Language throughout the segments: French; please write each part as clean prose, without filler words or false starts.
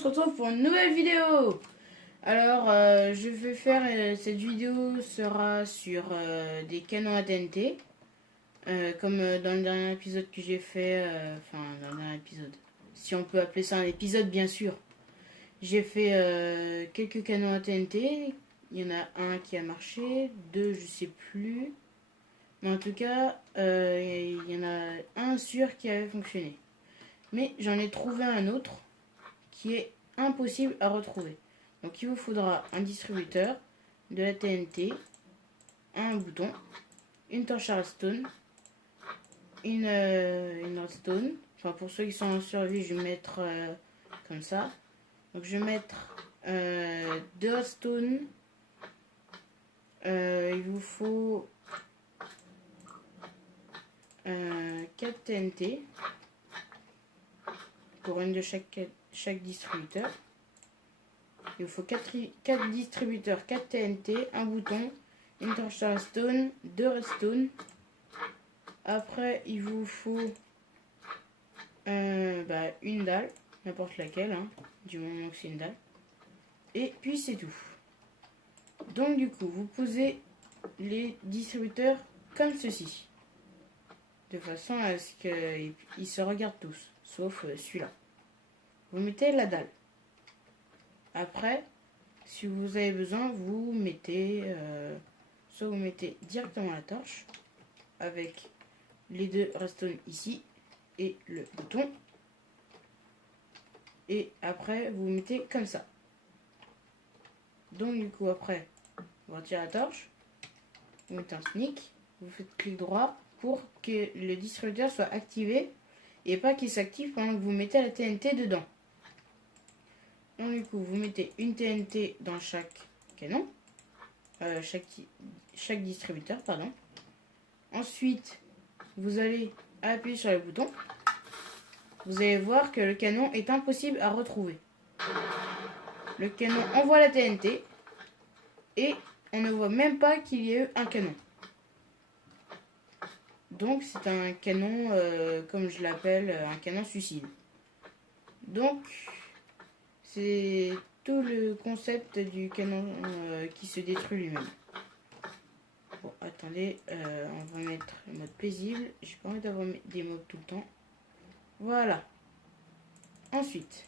se retrouve pour une nouvelle vidéo. Alors, je vais faire, cette vidéo sera sur des canons à TNT. Comme dans le dernier épisode que j'ai fait, enfin, dans le dernier épisode. Si on peut appeler ça un épisode, bien sûr. J'ai fait quelques canons à TNT. Il y en a un qui a marché, deux, je sais plus. Mais en tout cas, il y en a un sûr qui avait fonctionné. Mais j'en ai trouvé un autre qui est impossible à retrouver. Donc il vous faudra un distributeur, de la TNT, un bouton, une torche à redstone, une redstone. Enfin, pour ceux qui sont en survie, je vais mettre comme ça. Donc je vais mettre 2 redstone. Il vous faut 4 TNT pour une de chaque distributeur. Il vous faut 4 distributeurs, 4 TNT, un bouton, une torche à redstone, 2 redstone. Après, il vous faut une dalle, n'importe laquelle, hein, du moment que c'est une dalle. Et puis c'est tout. Donc du coup, vous posez les distributeurs comme ceci. De façon à ce qu'ils se regardent tous, sauf celui-là. Vous mettez la dalle. Après, si vous avez besoin, vous mettez soit vous mettez directement la torche avec les 2 redstone ici et le bouton. Et après, vous mettez comme ça. Donc du coup, après, vous retirez la torche, vous mettez un sneak, vous faites clic droit pour que le distributeur soit activé et pas qu'il s'active pendant que vous mettez la TNT dedans. Donc du coup, vous mettez une TNT dans chaque canon, chaque distributeur, pardon. Ensuite, vous allez appuyer sur le bouton. Vous allez voir que le canon est impossible à retrouver. Le canon envoie la TNT et on ne voit même pas qu'il y a eu un canon. Donc c'est un canon, comme je l'appelle, un canon suicide. Donc c'est tout le concept du canon qui se détruit lui-même. Bon, attendez, on va mettre le mode paisible. J'ai pas envie d'avoir des modes tout le temps. Voilà. Ensuite,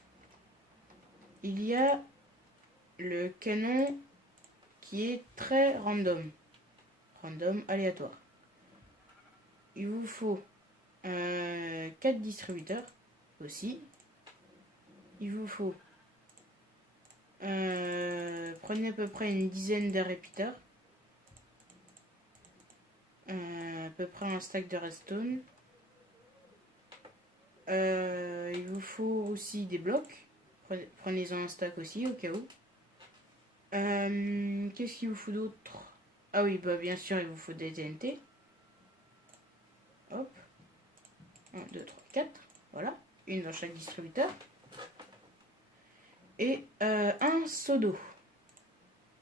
il y a le canon qui est très random. Random aléatoire. Il vous faut 4 distributeurs aussi. Il vous faut prenez à peu près une dizaine de repeaters, à peu près un stack de redstone. Il vous faut aussi des blocs. Prenez-en un stack aussi au cas où. Qu'est-ce qu'il vous faut d'autre? Ah oui, bah bien sûr, il vous faut des TNT. Hop. 1, 2, 3, 4. Voilà. Une dans chaque distributeur. Et un seau d'eau.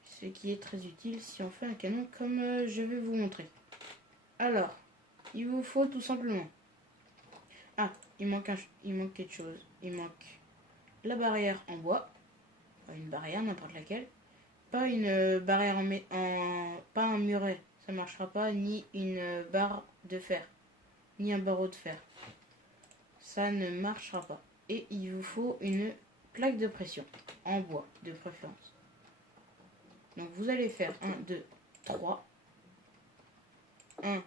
Ce qui est très utile si on fait un canon comme je vais vous montrer. Alors, il vous faut tout simplement... Ah, il manque quelque chose. Il manque la barrière en bois. Pas une barrière, n'importe laquelle. Pas une barrière pas un muret. Ça marchera pas. Ni une barre de fer. Ni un barreau de fer. Ça ne marchera pas. Et il vous faut une plaque de pression. En bois, de préférence. Donc vous allez faire 1, 2, 3. 1.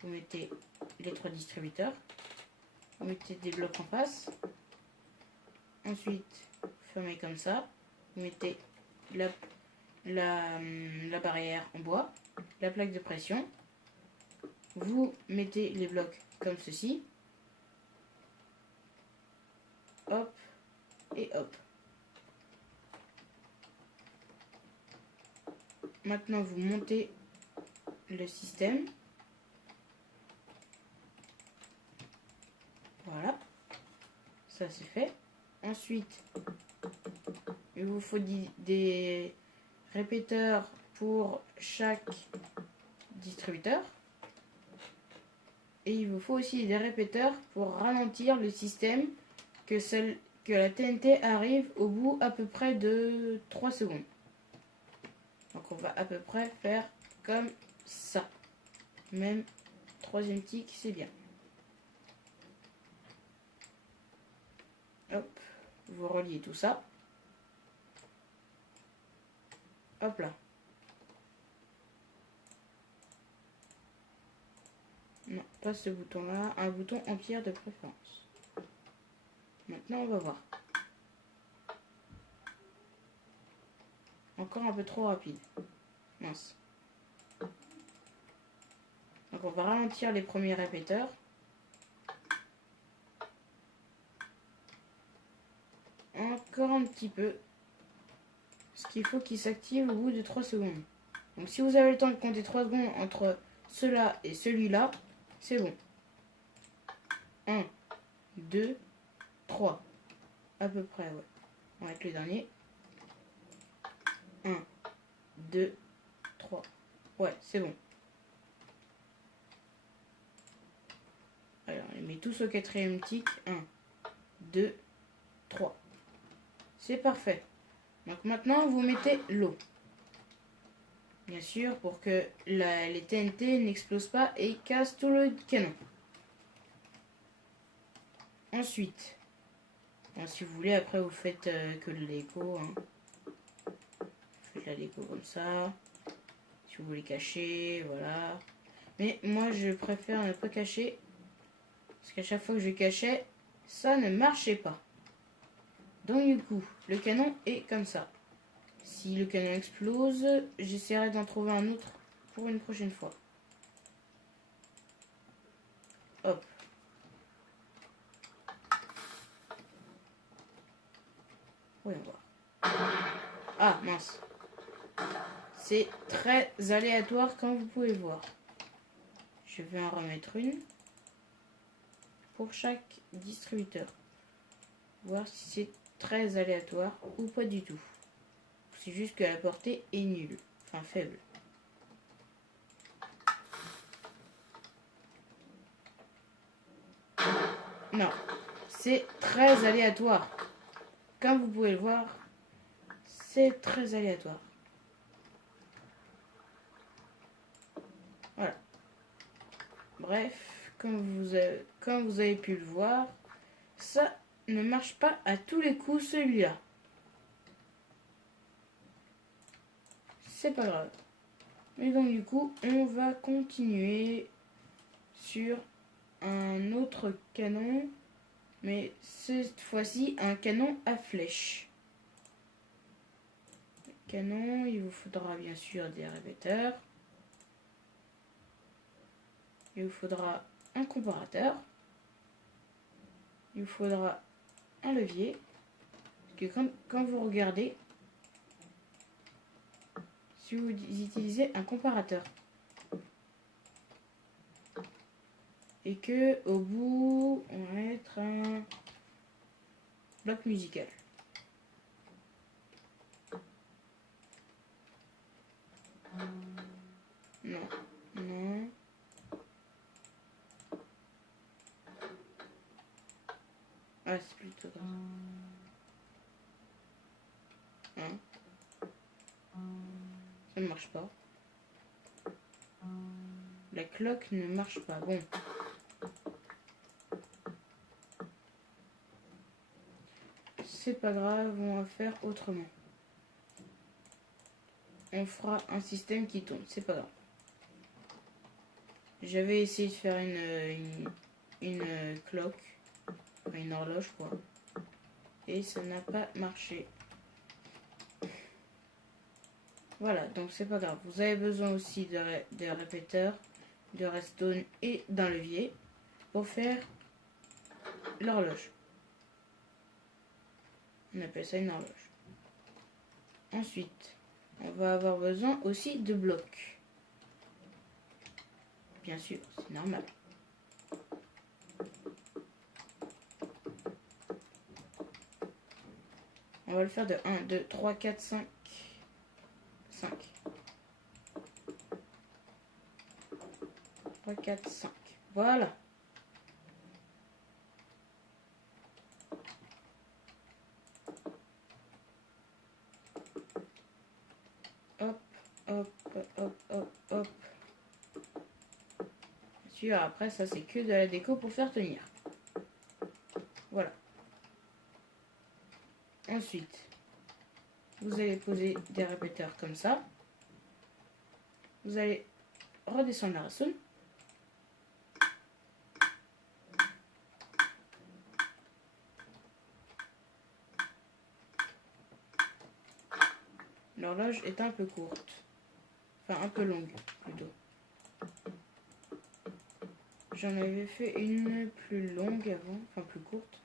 Vous mettez les 3 distributeurs. Vous mettez des blocs en face. Ensuite, vous fermez comme ça. Vous mettez la barrière en bois, la plaque de pression. Vous mettez les blocs comme ceci. Hop et hop. Maintenant, vous montez le système. Voilà. Ça c'est fait. Ensuite, il vous faut des répéteurs pour chaque distributeur. Et il vous faut aussi des répéteurs pour ralentir le système, que la TNT arrive au bout à peu près de 3 secondes. Donc on va à peu près faire comme ça. Même troisième tic, c'est bien. Hop, vous reliez tout ça. Hop là. Non, pas ce bouton-là. Un bouton en pierre de préférence. Maintenant, on va voir. Encore un peu trop rapide. Mince. Donc on va ralentir les premiers répéteurs. Encore un petit peu. Ce qu'il faut qu'il s'active au bout de 3 secondes. Donc si vous avez le temps de compter 3 secondes entre cela et celui-là, c'est bon. 1, 2, 3. À peu près, ouais. On va mettre le dernier. 1, 2, 3. Ouais, c'est bon. Alors, on les met tous au quatrième tic. 1, 2, 3. C'est parfait. Donc maintenant, vous mettez l'eau. Bien sûr, pour que les TNT n'explosent pas et cassent tout le canon. Ensuite, bon, si vous voulez, après vous faites que de l'écho. Hein. Vous faites la déco comme ça. Si vous voulez cacher, voilà. Mais moi, je préfère ne pas cacher. Parce qu'à chaque fois que je cachais, ça ne marchait pas. Donc du coup, le canon est comme ça. Si le canon explose, j'essaierai d'en trouver un autre pour une prochaine fois. Hop. Voyons voir. Ah, mince. C'est très aléatoire comme vous pouvez voir. Je vais en remettre une pour chaque distributeur. Voir si c'est très aléatoire ou pas du tout. C'est juste que la portée est nulle, enfin faible. Non, c'est très aléatoire. Comme vous pouvez le voir, c'est très aléatoire. Voilà. Bref, comme vous avez pu le voir, ça ne marche pas à tous les coups celui-là. C'est pas grave. Et donc du coup, on va continuer sur un autre canon, mais cette fois-ci un canon à flèche. Canon, il vous faudra bien sûr des répéteurs. Il vous faudra un comparateur. Il vous faudra un levier. Parce que quand vous regardez, si vous utilisez un comparateur et que au bout on va mettre un bloc musical. Non, non. Ah, c'est plutôt comme ça. Hein? Ça ne marche pas. La cloque ne marche pas. Bon. C'est pas grave, on va faire autrement. On fera un système qui tourne, c'est pas grave. J'avais essayé de faire une cloque, une horloge quoi. Et ça n'a pas marché. Voilà, donc c'est pas grave. Vous avez besoin aussi de répéteurs, de redstone et d'un levier pour faire l'horloge. On appelle ça une horloge. Ensuite, on va avoir besoin aussi de blocs. Bien sûr, c'est normal. On va le faire de 1, 2, 3, 4, 5. 5. 3, 4, 5. Voilà. sûr, après ça c'est que de la déco pour faire tenir. Voilà. Ensuite, vous allez poser des répéteurs comme ça. Vous allez redescendre la ressoule. L'horloge est un peu courte. Enfin, un peu longue, plutôt. J'en avais fait une plus longue avant, enfin plus courte.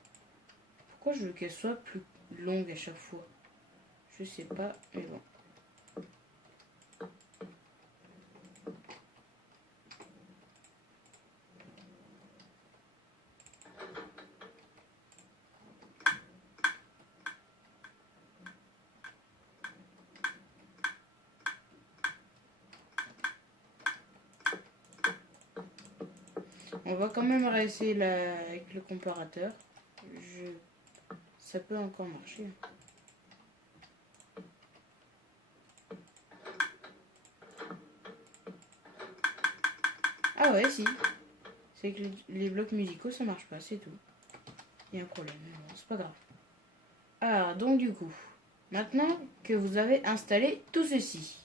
Pourquoi je veux qu'elle soit plus longue à chaque fois? Je sais pas, mais bon. On va quand même réessayer avec le comparateur. Ça peut encore marcher. Ah ouais, si. C'est que les blocs musicaux, ça marche pas, c'est tout. Il y a un problème, mais bon, c'est pas grave. Alors, donc du coup, maintenant que vous avez installé tout ceci,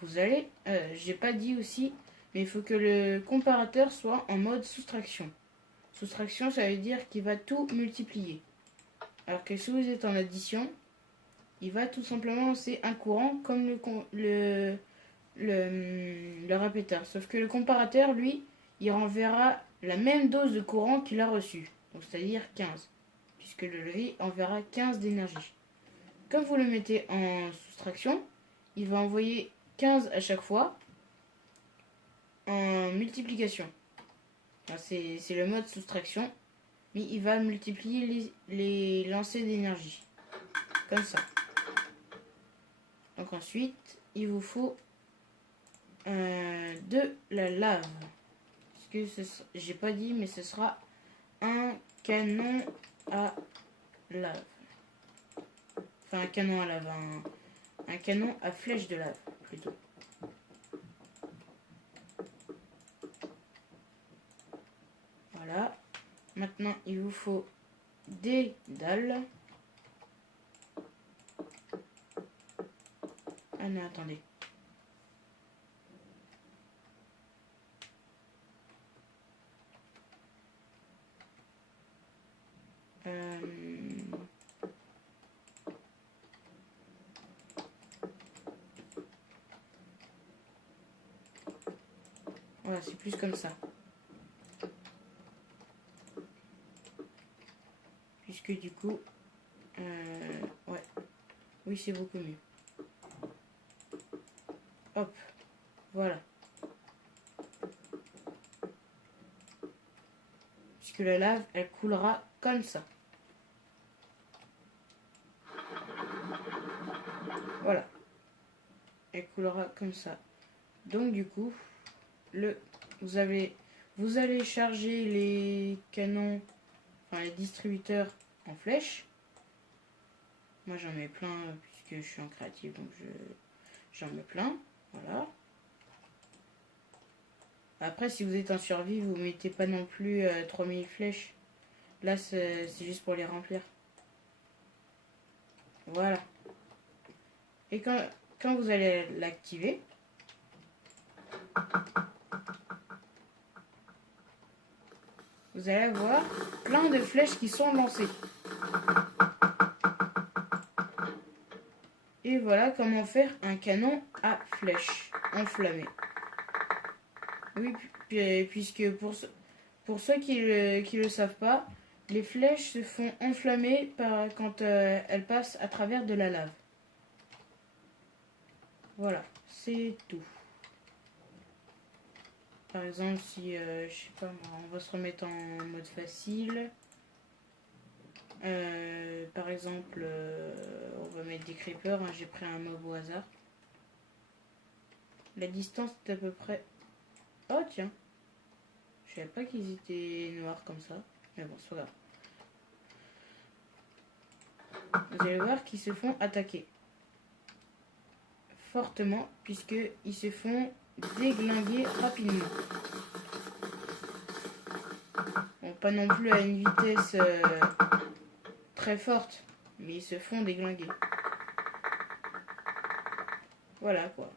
vous allez... j'ai pas dit aussi, mais il faut que le comparateur soit en mode soustraction. Soustraction, ça veut dire qu'il va tout multiplier. Alors que si vous êtes en addition, il va tout simplement lancer un courant comme le répéteur. Sauf que le comparateur, lui, il renverra la même dose de courant qu'il a reçu. Donc c'est-à-dire 15. Puisque le levier enverra 15 d'énergie. Comme vous le mettez en soustraction, il va envoyer 15 à chaque fois en multiplication. Enfin, c'est le mode soustraction. Mais il va multiplier les lancers d'énergie. Comme ça. Donc ensuite, il vous faut de la lave. Parce que j'ai pas dit, mais ce sera un canon à lave. Enfin, un canon à lave. Un canon à flèche de lave, plutôt. Voilà. Maintenant, il vous faut des dalles. Ah non, attendez. Voilà, c'est plus comme ça. Puisque du coup... ouais. Oui, c'est beaucoup mieux. Hop. Voilà. Puisque la lave, elle coulera comme ça. Voilà. Elle coulera comme ça. Donc du coup, vous allez charger les canons, enfin les distributeurs en flèche. Moi j'en mets plein puisque je suis en créatif, donc j'en mets plein. Voilà. Après, si vous êtes en survie, vous mettez pas non plus 3000 flèches. Là, c'est juste pour les remplir. Voilà. Et quand vous allez l'activer, vous allez avoir plein de flèches qui sont lancées. Et voilà comment faire un canon à flèche enflammé. Oui, puisque pour ceux qui le savent pas, les flèches se font enflammer quand elles passent à travers de la lave. Voilà, c'est tout. Par exemple, si, je sais pas, on va se remettre en mode facile. Par exemple, on va mettre des creepers. Hein, j'ai pris un mob au hasard. La distance est à peu près... Oh tiens, je savais pas qu'ils étaient noirs comme ça. Mais bon, c'est pas grave. Vous allez voir qu'ils se font attaquer. Fortement, puisqu'ils se font déglinguer rapidement. pas non plus à une vitesse très forte, mais ils se font déglinguer. Voilà quoi.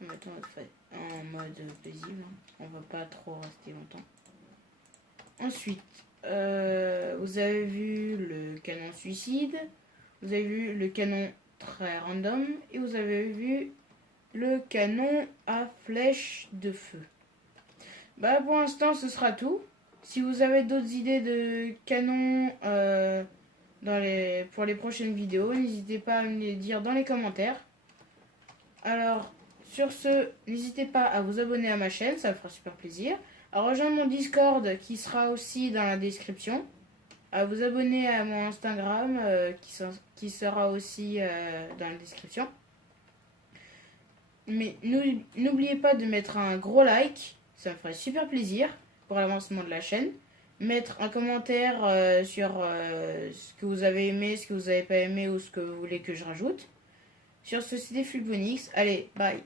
Maintenant, on va faire en mode paisible. On va pas trop rester longtemps. Ensuite, vous avez vu le canon suicide, vous avez vu le canon très random et vous avez vu le canon à flèche de feu. Bah pour l'instant ce sera tout. Si vous avez d'autres idées de canons pour les prochaines vidéos, n'hésitez pas à me les dire dans les commentaires. Alors sur ce, n'hésitez pas à vous abonner à ma chaîne, ça me fera super plaisir. À rejoindre mon Discord qui sera aussi dans la description. À vous abonner à mon Instagram qui sera aussi dans la description. Mais n'oubliez pas de mettre un gros like, ça me ferait super plaisir pour l'avancement de la chaîne. Mettre un commentaire sur ce que vous avez aimé, ce que vous n'avez pas aimé ou ce que vous voulez que je rajoute. Sur ce, c'était Flubonix. Allez, bye.